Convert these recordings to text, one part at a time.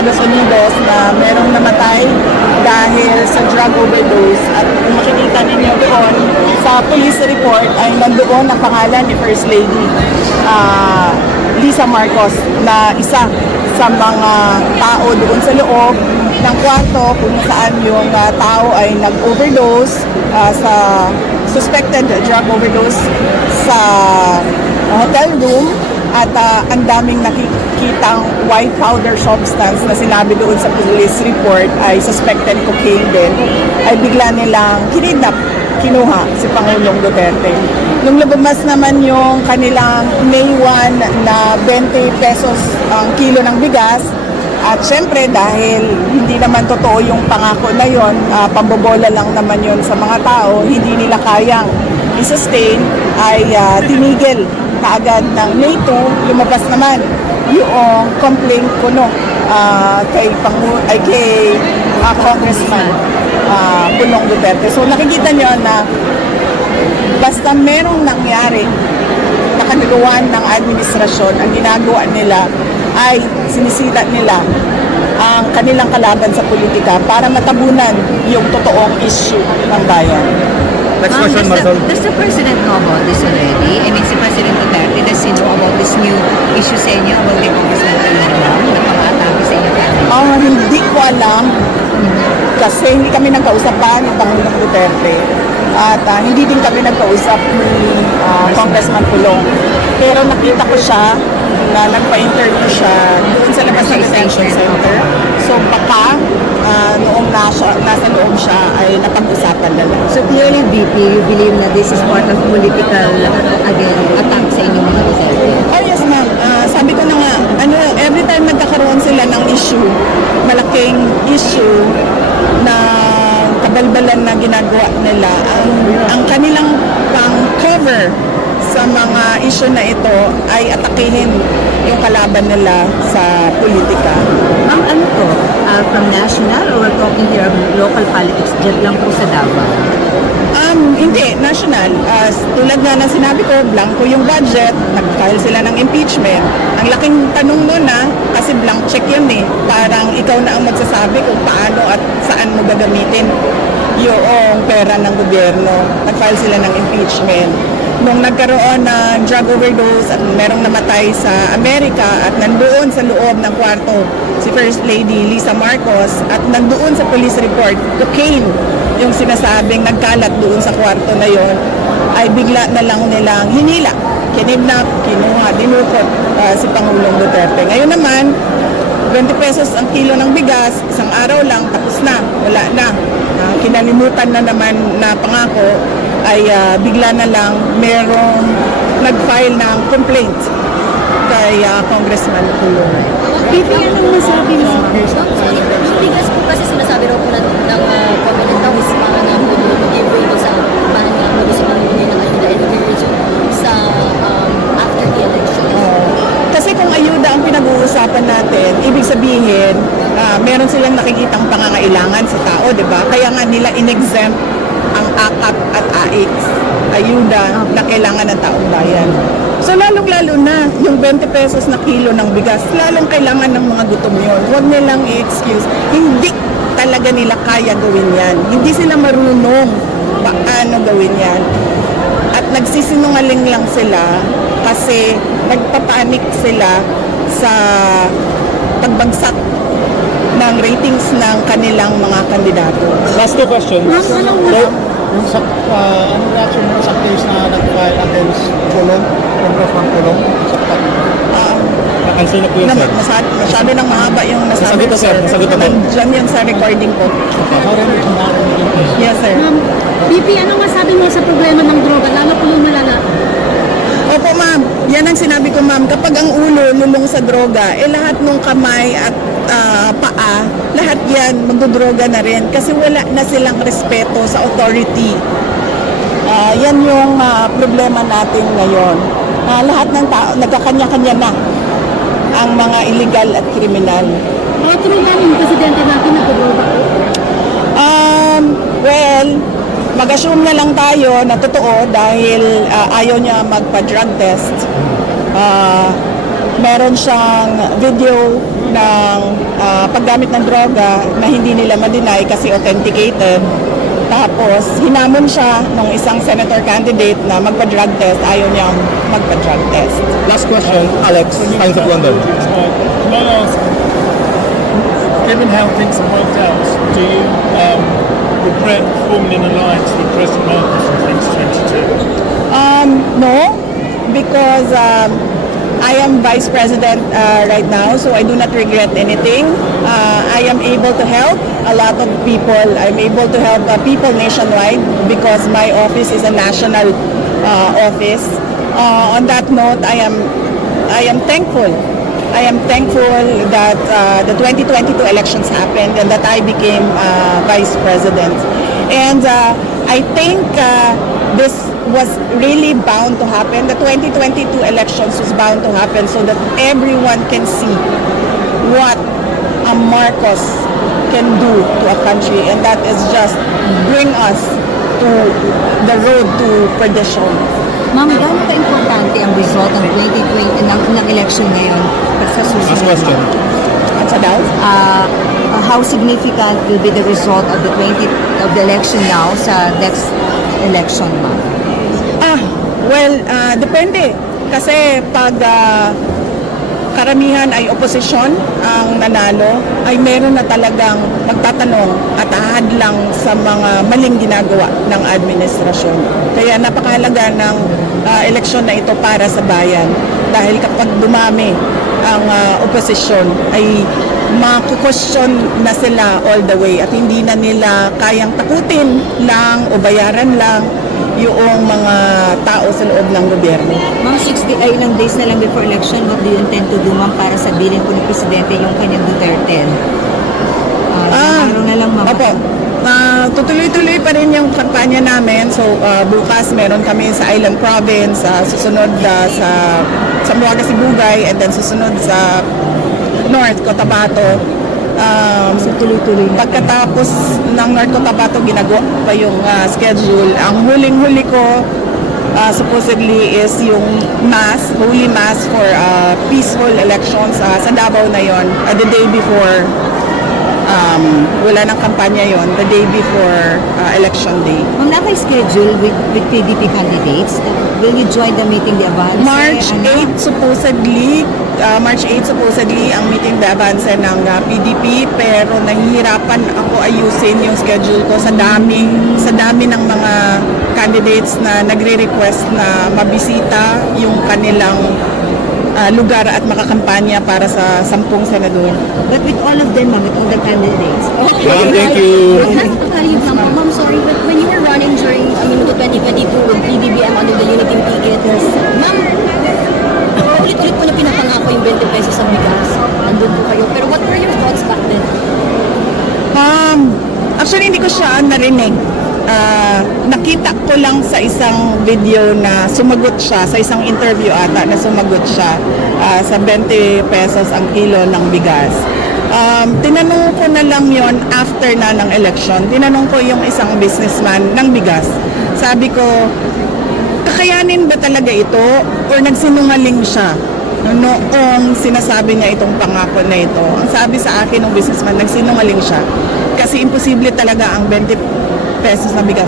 Estados Unidos na merong namatay dahil sa drug overdose. At kung makikita ninyo doon sa police report ay nandoon ang pangalan ni First Lady Lisa Marcos na isa sa mga tao doon sa loob ng kwarto kung saan yung tao ay nag-overdose sa suspected drug overdose sa hotel room. At ang daming nakikitang white powder substance na sinabi doon sa police report ay suspected cocaine din, ay bigla nilang kinuha si Pangulong Duterte. Nung lumabas naman yung kanilang May 1 na 20 pesos ang kilo ng bigas, at syempre dahil hindi naman totoo yung pangako na yon, pambobola lang naman yon sa mga tao, hindi nila kayang i-sustain, ay tinigil kaagad ng May 2, lumabas naman yung complaint kuno kay Congressman Pulong Duterte. So nakikita niyo na basta merong nangyari na kanuluan ng administrasyon, ang ginagawa nila ay sinisita nila ang kanilang kalaban sa politika para matabunan yung totoong issue ng bayan. Next question, Marcel. Does the President know about this already? I mean, si President Duterte, does he know about this new issue sa inyo about the Congressman Pulong na pang-atake sa inyo family? Hindi ko alam kasi hindi kami nagkausapan ng Pangulong Duterte at hindi din kami nagkausap ni Congressman Pulong. Pero nakita ko siya na nagpa-interview siya doon sa labas ng detention center. So baka noong nasa loob siya ay napag-usapan na lang. So clearly, VP, you believe na this is part of political, again, attack sa inyong mga Duterte? Oh yes ma'am, sabi ko na nga, every time nagkakaroon sila ng issue, malaking issue na kabalbalan na ginagawa nila, ang kanilang pang-cover sa mga issue na ito ay atakihin yung kalaban nila sa politika. Ma'am, ano to? From national or we're talking here of local politics, dyan lang po sa Davao? Hindi, national. Tulad nga na sinabi ko, blanco yung budget, nag-file sila ng impeachment. Ang laking tanong nun kasi blank check yun Parang ikaw na ang magsasabi kung paano at saan mo gagamitin yung pera ng gobyerno. Nag-file sila ng impeachment. Nung nagkaroon ng drug overdose at merong namatay sa Amerika at nandoon sa loob ng kwarto si First Lady Lisa Marcos at nandoon sa police report, cocaine yung sinasabing nagkalat doon sa kwarto na yon, ay bigla na lang nilang hinila, kinidnap, kinuha, dinukot si Pangulong Duterte. Ngayon naman, 20 pesos ang kilo ng bigas, isang araw lang, tapos na, wala na. Kinalimutan na naman na pangako, ay bigla na lang merong nag-file ng complaint kay Congressman Pulong. Pipi, anong masabi mo? Yung bigas po kasi sinasabi raw po ng community daw is para nga po mag-give way sa parang nga po sa pamilya ng ayuda education sa after the election. Kasi kung ayuda ang pinag-uusapan natin, ibig sabihin, meron silang nakikitang pangangailangan sa tao, di ba? Kaya nga nila in-exempt ang AKAP at AIX, ayuda na kailangan ng taong bayan. So lalong-lalo na yung 20 pesos na kilo ng bigas, lalong kailangan ng mga gutom yun. Huwag nilang i-excuse. Hindi talaga nila kaya gawin yan. Hindi sila marunong paano gawin yan. At nagsisinungaling lang sila kasi nagpapanik sila sa pagbagsak ng ratings ng kanilang mga kandidato. Last two questions. Yung sa, ano reaction mo sa case na nag-file against Pulong, Congressman Pulong? Cancel na po yun, sir. Masabi ng mahaba yung nasabi, Nasagot na, sir. Nasagot na po. Nandiyan yan sa recording ko. Yes, sir. Pipi, anong masabi mo sa problema ng droga? Lalo po lumalala. Opo, ma'am. Yan ang sinabi ko, ma'am. Kapag ang ulo lulong sa droga, lahat ng kamay at paa, lahat yan magdodroga na rin kasi wala na silang respeto sa authority. Yan yung problema natin ngayon. Lahat ng tao, nagkakanya-kanya na ang mga illegal at kriminal. True ba yung presidente natin nagdodroga po? Well, mag-assume na lang tayo na totoo dahil ayaw niya magpa-drug test. Meron siyang video ng paggamit ng droga na hindi nila ma-deny kasi authenticated. Tapos, hinamon siya ng isang senator candidate na magpa-drug test. Ayaw niyang magpa-drug test. Last question, Alex, Times of London. Can I ask, given how things have worked out, do you regret forming an alliance with President Marcos in 2022? No, because I am vice president right now, so I do not regret anything. I am able to help a lot of people. I'm able to help people nationwide because my office is a national office. On that note, I am thankful. I am thankful that the 2022 elections happened and that I became vice president. And I think this was really bound to happen. The 2022 elections was bound to happen so that everyone can see what a Marcos can do to a country, and that is just bring us to the road to perdition. Ma'am, gaano ka-importante ang result ng 2020 ng election ngayon sa Last susunod? question. What's that? How significant will be the result of the election now sa next election, ma'am? Depende. Kasi pag karamihan ay oposisyon ang nanalo, ay meron na talagang magtatanong at ahadlang sa mga maling ginagawa ng administrasyon. Kaya napakahalaga ng eleksyon na ito para sa bayan. Dahil kapag dumami ang oposisyon, ay makukwestiyon na sila all the way at hindi na nila kayang takutin lang o bayaran lang yung mga tao sa loob ng gobyerno. Ma'am, ilang days na lang before election, what do you intend to do, ma'am, para sabihin po ng Presidente yung kanyang Duterte? Araw na lang, ma'am. Opo. Tutuloy-tuloy pa rin yung kampanya namin. So, bukas meron kami sa Island Province, susunod sa Zamboanga, Sibugay, and then susunod sa North Cotabato. So, tuloy-tuloy na. Pagkatapos ng North Cotabato, ginagawa pa yung schedule. Ang huling-huli ko, supposedly, is yung Holy Mass for peaceful elections sa Davao na yon. The day before, wala nang kampanya yon, the day before election day. Ma'am, naka-schedule with PDP candidates. Will you join the meeting, the Avance? March 8 supposedly ang meeting de avance ng PDP, pero nahihirapan ako ayusin yung schedule ko sa dami ng mga candidates na nagre-request na mabisita yung kanilang lugar at makakampanya para sa 10 senador. But with all of them, ma'am, with all the candidates. Ma'am, thank you. Ma'am, sorry, but when you were running during Minuto 2022 with PBBM under the Unity ticket, ma'am, ulit-ulit po na pinapangako yung 20 pesos sa bigas. Andun po kayo. Pero what were your thoughts back then? Actually, hindi ko siya narinig. Nakita ko lang sa isang video na sumagot siya, sa isang interview ata na sumagot siya sa 20 pesos ang kilo ng bigas. Tinanong ko na lang yon after na ng election. Tinanong ko yung isang businessman ng bigas. Sabi ko, kakayanin ba talaga ito or nagsinungaling siya noong sinasabi niya itong pangako na ito? Ang sabi sa akin ng businessman, nagsinungaling siya kasi imposible talaga ang 20 pesos na bigas.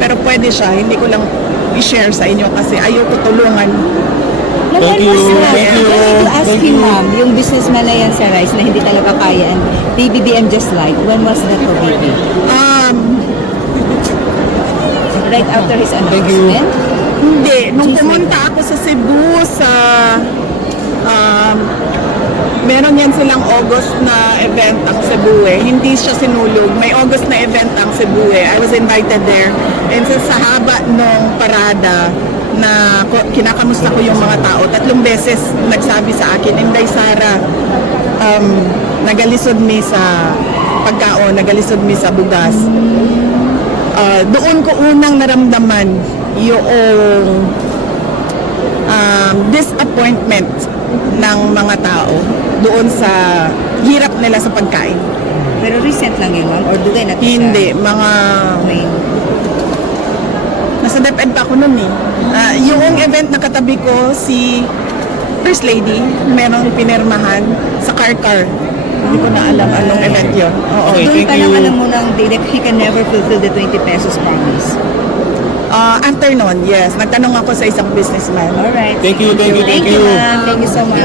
Pero pwede siya, hindi ko lang i-share sa inyo kasi ayaw ko tulungan. Thank you. Thank you. To ask Thank him, you. ma'am, yung businessman na yan sa rice na hindi talaga kaya and PBBM just lied. When was that already? Right after his Thank you. announcement? Hindi, nung pumunta ako sa Cebu meron yan silang August na event ang Cebu hindi siya sinulog. May August na event ang Cebu I was invited there. And sa haba nung parada na kinakamusta ko yung mga tao, 3 beses nagsabi sa akin, Inday Sara, nagalisod mi sa pagkaon, nagalisod mi sa bugas. Doon ko unang naramdaman yung disappointment ng mga tao doon sa hirap nila sa pagkain. Pero recent lang yun, ma'am? Or duwe na to siya? Hindi, mga Ngayon. nasa DepEd pa ako noon yung event na katabi ko, si First Lady, merong pinirmahan sa car. Hindi ko na alam anong event yun. Oo. Okay, Doon thank pa lang you. alam mo nang he can never fulfill the 20 pesos promise. After nun, yes. Nagtanong ako sa isang businessman. Alright. Thank you, thank you, Thank you, ma'am. Thank you so much.